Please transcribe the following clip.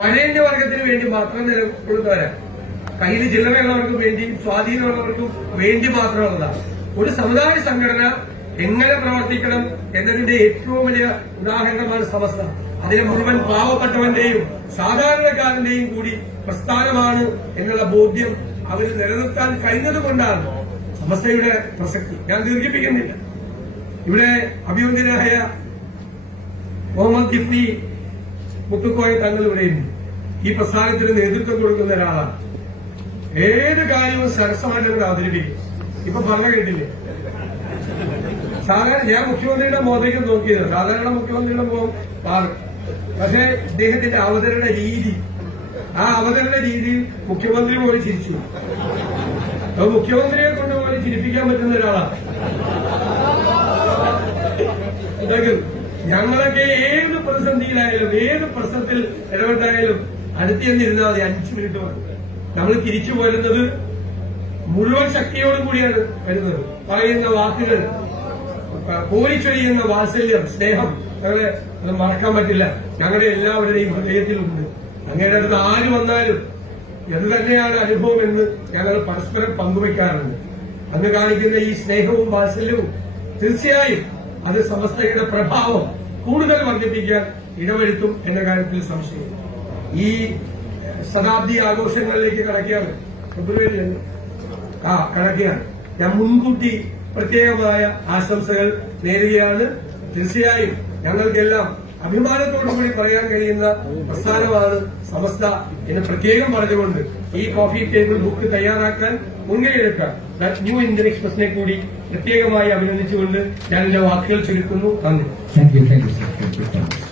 വരേണ്യവർഗത്തിന് വേണ്ടി മാത്രം നിലകൊള്ളുന്നവരാണ് കയ്യിൽ ചില്ലറയുള്ളവർക്ക് വേണ്ടി സ്വാധീനമുള്ളവർക്കും വേണ്ടി മാത്രമുള്ളതാണ് ഒരു സമുദായ സംഘടന എങ്ങനെ പ്രവർത്തിക്കണം എന്നതിന്റെ ഏറ്റവും വലിയ ഉദാഹരണമാണ് സമസ്ത. അതിലെ മുഴുവൻ പാവപ്പെട്ടവന്റെയും സാധാരണക്കാരന്റെയും കൂടി പ്രസ്ഥാനമാണ് എന്നുള്ള ബോധ്യം അവർ നിലനിർത്താൻ കഴിഞ്ഞതുകൊണ്ടാണ് സമസ്തയുടെ പ്രസക്തി. ഞാൻ ദീർഘിപ്പിക്കുന്നില്ല. ഇവിടെ അഭിവന്ദ്യനായ മുഹമ്മദ് ജിഫ്രി മുത്തുക്കോയ തങ്ങൾ ഇവിടെയും ഈ പ്രസ്ഥാനത്തിന് നേതൃത്വം കൊടുക്കുന്ന ഒരാളാണ്. ഏത് കാര്യവും സരസമായിട്ട് ഇവിടെ അവതരിപ്പിക്കും. ഇപ്പൊ പറഞ്ഞ കേട്ടില്ലേ? സാധാരണ ഞാൻ മുഖ്യമന്ത്രിയുടെ മുഖത്തേക്ക് നോക്കിയത്. സാധാരണ മുഖ്യമന്ത്രിയുടെ മുഖം മാറും. പക്ഷേ ഇദ്ദേഹത്തിന്റെ അവതരണ രീതി ആ അവതരണ രീതി മുഖ്യമന്ത്രി പോലും ചിരിച്ചു. അപ്പൊ മുഖ്യമന്ത്രിയെ കൊണ്ടുപോലെ ചിരിപ്പിക്കാൻ പറ്റുന്ന ഒരാളാണ്. ഞങ്ങളൊക്കെ ഏത് പ്രതിസന്ധിയിലായാലും ഏത് പ്രശ്നത്തിൽ ഇടപെട്ടായാലും അടുത്ത് ചെന്നിരുന്നാൽ മതി അഞ്ചു മിനിറ്റ് നമ്മൾ തിരിച്ചു പോരുന്നത് മുഴുവൻ ശക്തിയോടും കൂടിയാണ് വരുന്നത്. പറയുന്ന വാക്കുകൾ പോലിച്ചൊഴിയുന്ന വാത്സല്യം സ്നേഹം ഞങ്ങളെ അത് മറക്കാൻ പറ്റില്ല. ഞങ്ങളുടെ എല്ലാവരുടെയും ഹൃദയത്തിലുണ്ട്. അങ്ങയുടെ അടുത്ത് ആര് വന്നാലും എന്ത് തന്നെയാണ് അനുഭവം എന്ന് ഞങ്ങൾ പരസ്പരം പങ്കുവയ്ക്കാറുണ്ട് അന്ന് കാണിക്കുന്ന ഈ സ്നേഹവും വാത്സല്യവും തീർച്ചയായും അത് സമസ്തയുടെ പ്രഭാവം കൂടുതൽ വർദ്ധിപ്പിക്കാൻ ഇടവരുത്തും എന്ന കാര്യത്തിൽ സംശയം. ഈ ശതാബ്ദി ആഘോഷങ്ങളിലേക്ക് കടക്കുകയാണ്. ഫെബ്രുവരി? ആ കണക്കിയാണ് ഞാൻ മുൻകൂട്ടി പ്രത്യേകമായ ആശംസകൾ നേരുകയാണ്. തീർച്ചയായും ഞങ്ങൾക്കെല്ലാം അഭിമാനത്തോടു കൂടി പറയാൻ കഴിയുന്ന പ്രസ്ഥാനമാണ് സമസ്ത എന്ന് പ്രത്യേകം പറഞ്ഞുകൊണ്ട് ഈ കോഫി ടേബിൾ ബുക്ക് തയ്യാറാക്കാൻ മുൻകൈയെടുക്കാൻ ന്യൂ ഇന്ത്യൻ എക്സ്പ്രസിനെ കൂടി പ്രത്യേകമായി അഭിനന്ദിച്ചുകൊണ്ട് ഞാൻ എന്റെ വാക്കുകൾ ചുരുക്കുന്നു. നന്ദി. Thank you thank you.